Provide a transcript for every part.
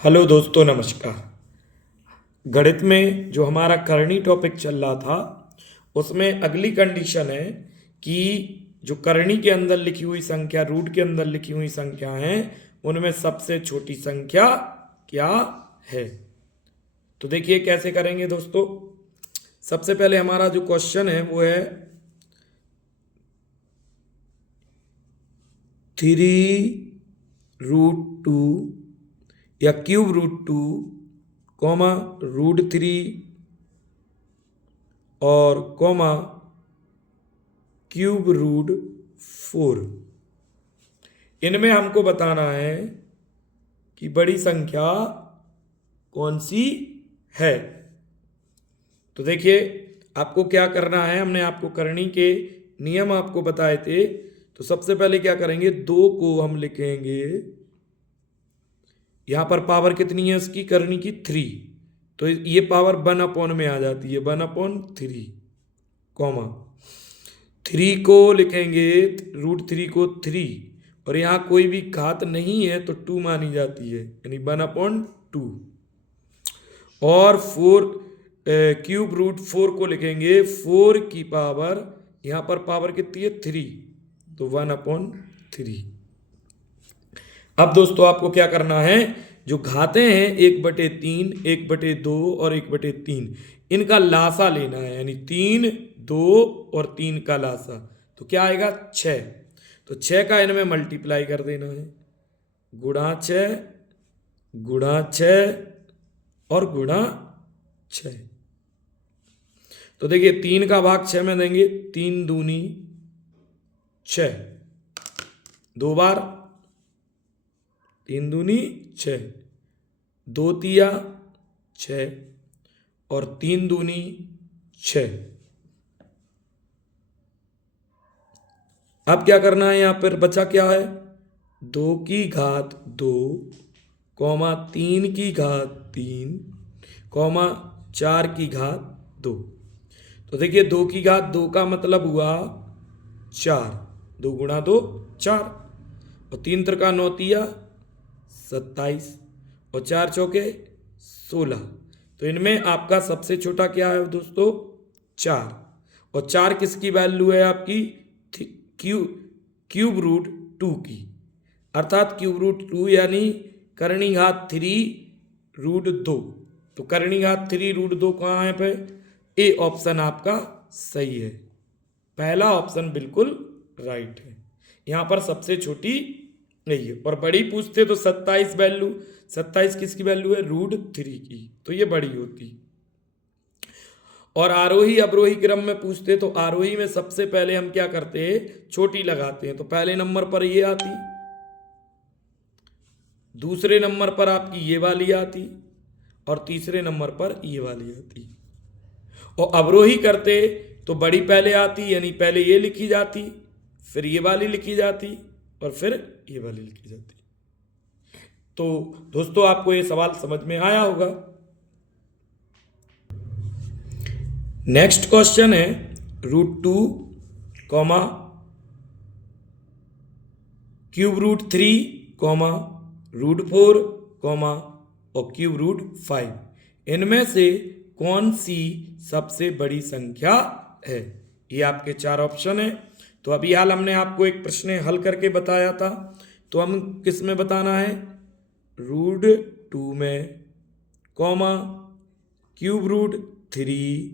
Hello दोस्तों, नमस्कार। गणित में जो हमारा करनी टॉपिक चल रहा था उसमें अगली कंडीशन है कि जो करनी के अंदर लिखी हुई संख्या, रूट के अंदर लिखी हुई संख्या हैं, उनमें सबसे छोटी संख्या क्या है। तो देखिए कैसे करेंगे दोस्तों। सबसे पहले हमारा जो क्वेश्चन है वो है 3√2 या ³ रूट 2, √3 और ³ रूट 4। इनमें हमको बताना है कि बड़ी संख्या कौन सी है। तो देखिए आपको क्या करना है, हमने आपको करनी के नियम आपको बताए थे। तो सबसे पहले क्या करेंगे, 2 को हम लिखेंगे, यहां पर पावर कितनी है इसकी, करनी की 3, तो ये पावर 1/, में आ जाती है, 1/3, कॉमा 3 को लिखेंगे, √3 को 3, और यहाँ कोई भी घात नहीं है तो 2 मानी जाती है, यानी 1/2। और 4³ रूट 4 को लिखेंगे, 4 की पावर, यहाँ पर पावर कितनी है 3, तो 1/3। अब दोस्तों आपको क्या करना है, जो घाते हैं 1/3, 1/2 और 1/3, इनका लासा लेना है, यानी 3, 2 और 3 का लासा, तो क्या आएगा 6। तो 6 का इनमें मल्टीप्लाई कर देना है, गुणा 6, गुणा 6 और गुणा 6। तो देखिए 3 का भाग 6 में देंगे, 3 दूनी 6, 2 बार 3 दूनी 6, 2 तिया 6 और 3 दूनी 6। अब क्या करना है, यहां पर बचा क्या है, 2 की घात 2, 3 की घात 3, 4 की घात 2। तो देखिए 2 की घात 2 का मतलब हुआ 4, 2 गुणा 2 4, और 3 त्रिका 9 तिया 27, और 4 चौके 16। तो इनमें आपका सबसे छोटा क्या है दोस्तों, 4, और 4 किसकी वैल्यू है आपकी, ³ रूट 2 की, अर्थात ³ रूट 2 यानी करनी घात 3√2। तो करनी घात 3√2 कहाँ है पे, ए ऑप्शन आपका सही है, पहला ऑप्शन बिल्कुल राइट है। यहां पर सबसे छोटी यही है, और बड़ी पूछते तो 27 वैल्यू, 27 किसकी वैल्यू है, √3 की, तो ये बड़ी होती। और आरोही अवरोही क्रम में पूछते तो आरोही में सबसे पहले हम क्या करते हैं, छोटी लगाते हैं, तो पहले नंबर पर ये आती, दूसरे नंबर पर आपकी ये वाली आती, और तीसरे नंबर पर ये वाली आती। और अवरोही करते तो बड़ी पहले आती, यानी पहले ये लिखी जाती, फिर ये वाली लिखी जाती, और फिर ये वाली लिखी जाती। तो दोस्तों आपको ये सवाल समझ में आया होगा। नेक्स्ट क्वेश्चन है √2, ³ रूट 3, √4, और ³ रूट 5। इनमें से कौन सी सबसे बड़ी संख्या है, ये आपके 4 ऑप्शन है। तो अभी हाल हमने आपको एक प्रश्न हल करके बताया था, तो हम किस में बताना है, √2 में, ³ रूट 3,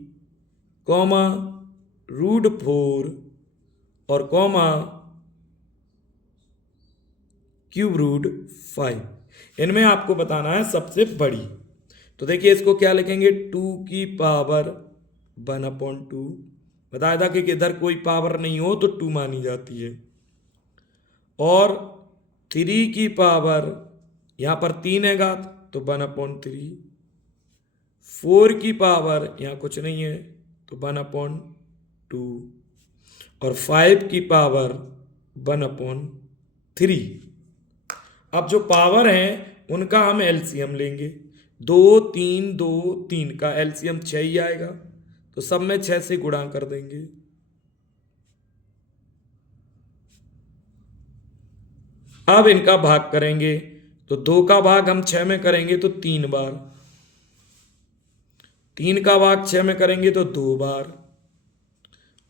√4 और ³ रूट 5। इनमें आपको बताना है सबसे बड़ी। तो देखिए इसको क्या लिखेंगे, 2 की पावर 1/2, बताया था कि इधर कोई पावर नहीं हो तो 2 मानी जाती है, और 3 की पावर, यहां पर 3 है घात तो 1/3, 4 की पावर यहां कुछ नहीं है तो 1/2, और 5 की पावर 1/3। अब जो पावर है उनका हम एलसीएम लेंगे, 2 3 2 3 का एलसीएम 6 ही आएगा, तो सब में 6 से गुणा कर देंगे। अब इनका भाग करेंगे, तो 2 का भाग हम 6 में करेंगे तो 3 बार, 3 का भाग 6 में करेंगे तो 2 बार,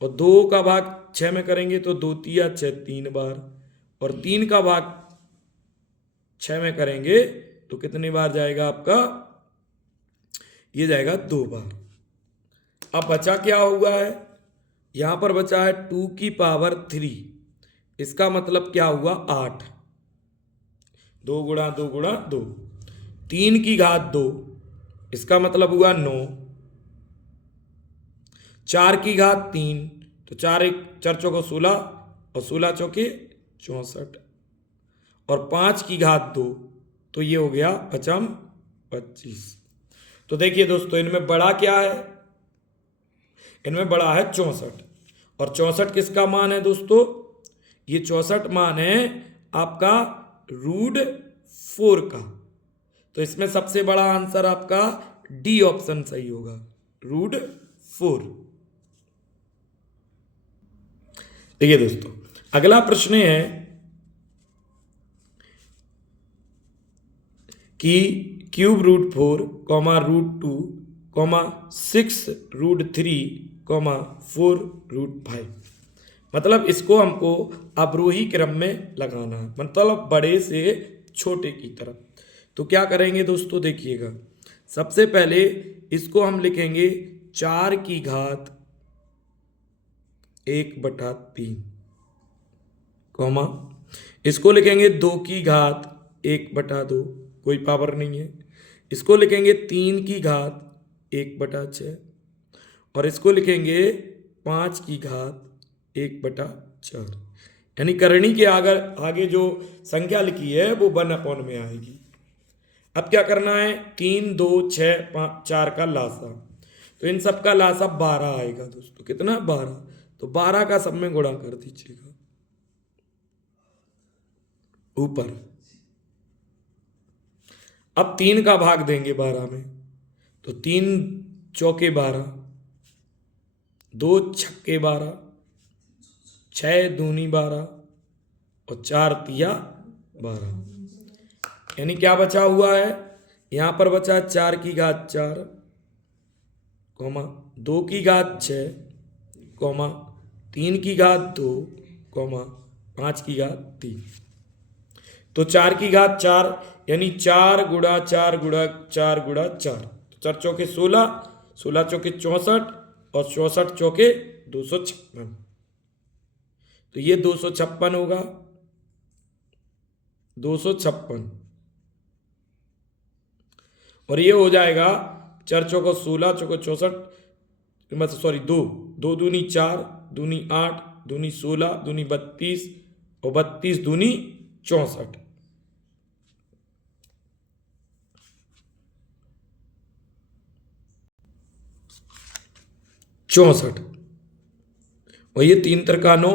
और 2 का भाग 6 में करेंगे तो 2 तिया 6 3 बार, और 3 का भाग 6 में करेंगे तो कितनी बार जाएगा आपका, ये जाएगा 2 बार। अब बचा क्या हुआ है, यहां पर बचा है 2 की पावर 3, इसका मतलब क्या हुआ 8, 2 गुणा 2 गुणा 2, 3 की घात 2, इसका मतलब हुआ 9, 4 की घात 3, तो 4 एक 4 चौको 16 और 16 चौके 64, और 5 की घात 2, तो ये हो गया 5 25। तो देखिए दोस्तों इनमें बड़ा क्या है, इनमें बड़ा है 64, और 64 किसका मान है दोस्तों, ये 64 मान है आपका √4 का। तो इसमें सबसे बड़ा आंसर आपका डी ऑप्शन सही होगा, √4। देखिए दोस्तों अगला प्रश्न है कि √4, √2, 6 √3, 4 √5, मतलब इसको हमको अवरोही क्रम में लगाना है, मतलब बड़े से छोटे की तरफ। तो क्या करेंगे दोस्तों, देखिएगा सबसे पहले इसको हम लिखेंगे 4 की घात 1/3, इसको लिखेंगे 2 की घात 1/2, कोई पावर नहीं है, इसको लिखेंगे 3 की घात 1/6, और इसको लिखेंगे 5 की घात 1/4, यानी करनी के आगे जो संख्या लिखी है वो 1/, में आएगी। अब क्या करना है, 3 2 6 5 4 का लासा, तो इन सब का लासा 12 आएगा दोस्तों, कितना 12, तो 12 का सब में गुणा कर दीजिएगा ऊपर। अब 3 का भाग देंगे 12 में, तो 3 चौके 12, 2 छक्के 12, 6 दूनी 12, और 4 तिया 12, यानी क्या बचा हुआ है, यहां पर बचा 4 की घात 4, 2 की घात 6, 3 की घात 2, 5 की घात 3। तो 4 की घात 4 यानी 4 गुणा 4 गुणा 4 गुणा 4, 4 चौके 16, 16 चौके 64, और 64 चौके 256, तो ये 256 होगा, 256, और ये हो जाएगा 4 चौको 16, चौको 64, मतलब सॉरी 2 2 दूनी 4, दूनी 8, दूनी 16, दूनी 32, और 32 दूनी 64। और ये 3 त्रिका 9,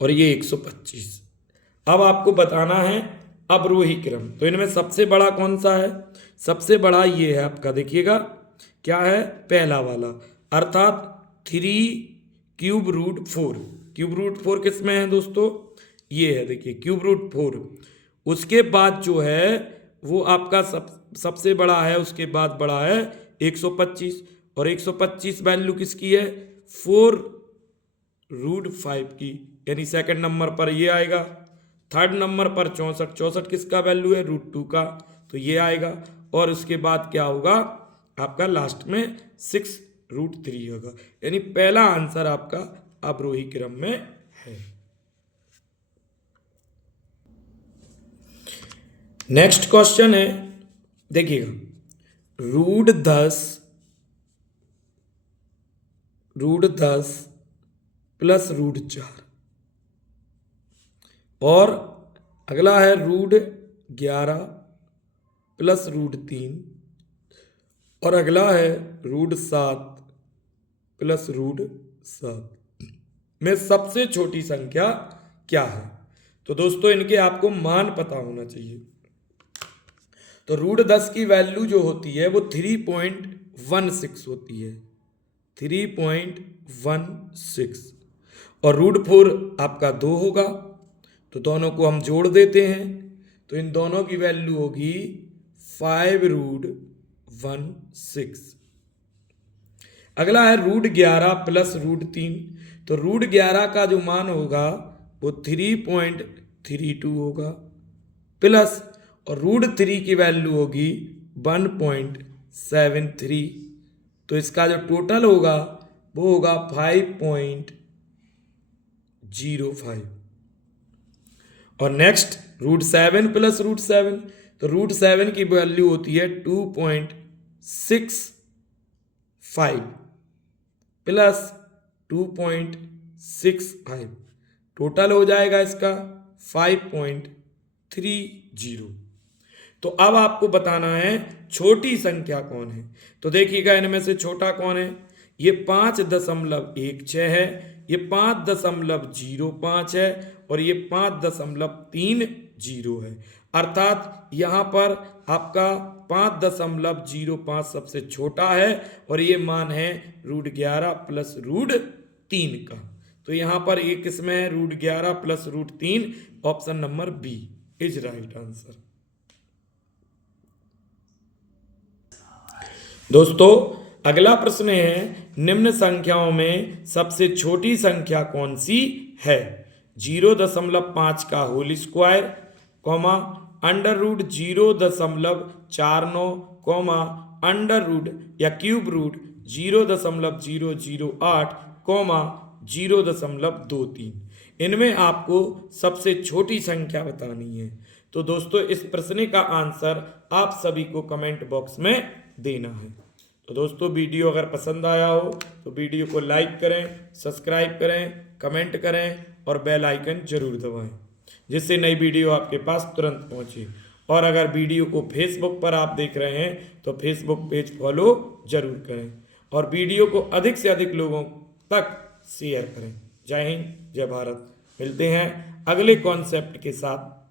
और ये 125। अब आपको बताना है अवरोही क्रम, तो इनमें सबसे बड़ा कौन सा है, सबसे बड़ा ये है आपका, देखिएगा क्या है, पहला वाला, अर्थात 3³ √4, ³ किस में है दोस्तों, ये है, देखिए ³ उसके बाद जो है वो आपका सबसे बड़ा है, उसके बाद बड़ा है 125, और 125 वैल्यू किसकी है, 4√5 की, यानी सेकंड नंबर पर ये आएगा। थर्ड नंबर पर 64, 64 किसका वैल्यू है, √2 का, तो ये आएगा। और उसके बाद क्या होगा आपका लास्ट में 6√3 होगा, यानी पहला आंसर आपका अवरोही क्रम में है। नेक्स्ट क्वेश्चन है, देखिएगा √10 प्लस √4, और अगला है √11 प्लस √3, और अगला है √7 प्लस √7 में सबसे छोटी संख्या क्या है। तो दोस्तों इनके आपको मान पता होना चाहिए। तो √10 की वैल्यू जो होती है वो 3.16 होती है, 3.16, और √4 आपका 2 होगा, तो दोनों को हम जोड़ देते हैं, तो इन दोनों की वैल्यू होगी 5√16। अगला है √11 प्लस √3। तो √11 का जो मान होगा वो 3.32 होगा, प्लस और √3 की वैल्यू होगी 1.73। तो इसका जो टोटल होगा वो होगा 5.05। और नेक्स्ट √7 प्लस √7। तो √7 की वैल्यू होती है 2.65 प्लस 2.65, टोटल हो जाएगा इसका 5.30। तो अब आपको बताना है छोटी संख्या कौन है। तो देखिएगा इनमें से छोटा कौन है। ये 5.16 है, ये 5.05 है और ये 5.30 है। अर्थात यहाँ पर आपका 5.05 सबसे छोटा है और ये मान है √11 प्लस √3 का। तो यहाँ पर ये किसमें है, √11 plus √3, option number B is right answer. दोस्तों अगला प्रश्न है, निम्न संख्याओं में सबसे छोटी संख्या कौन सी है। 0.5 का whole square, comma √0.49, under root या क्यूब रूट 0.008, 0.23। इनमें आपको सबसे छोटी संख्या बतानी है। तो दोस्तों इस प्रश्न का आंसर आप सभी को कमेंट बॉक्स में देना है। तो दोस्तों वीडियो अगर पसंद आया हो तो वीडियो को लाइक करें, सब्सक्राइब करें, कमेंट करें और बेल आइकन जरूर दबाएं, जिससे नई वीडियो आपके पास तुरंत पहुंचे। और अगर वीडियो को फेसबुक पर आप देख रहे हैं तो फेसबुक पेज फॉलो जरूर करें और वीडियो को अधिक से अधिक लोगों तक शेयर करें। जय हिंद, जय भारत। मिलते हैं अगले कॉन्सेप्ट के साथ।